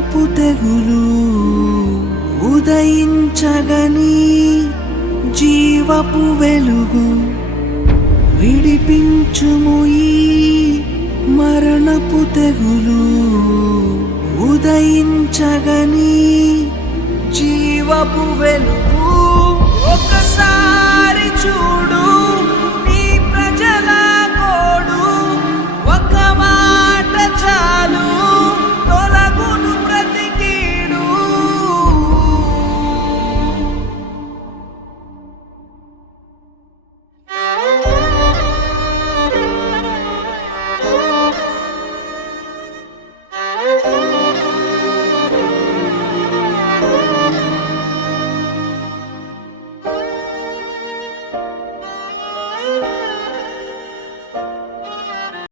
మరణపు తెగులు ఉదయించగని జీవపు వెలుగు విడిపించుము ఈ మరణపు తెగులు ఉదయించగని జీవపు వెలుగు ఒకసారి చూడు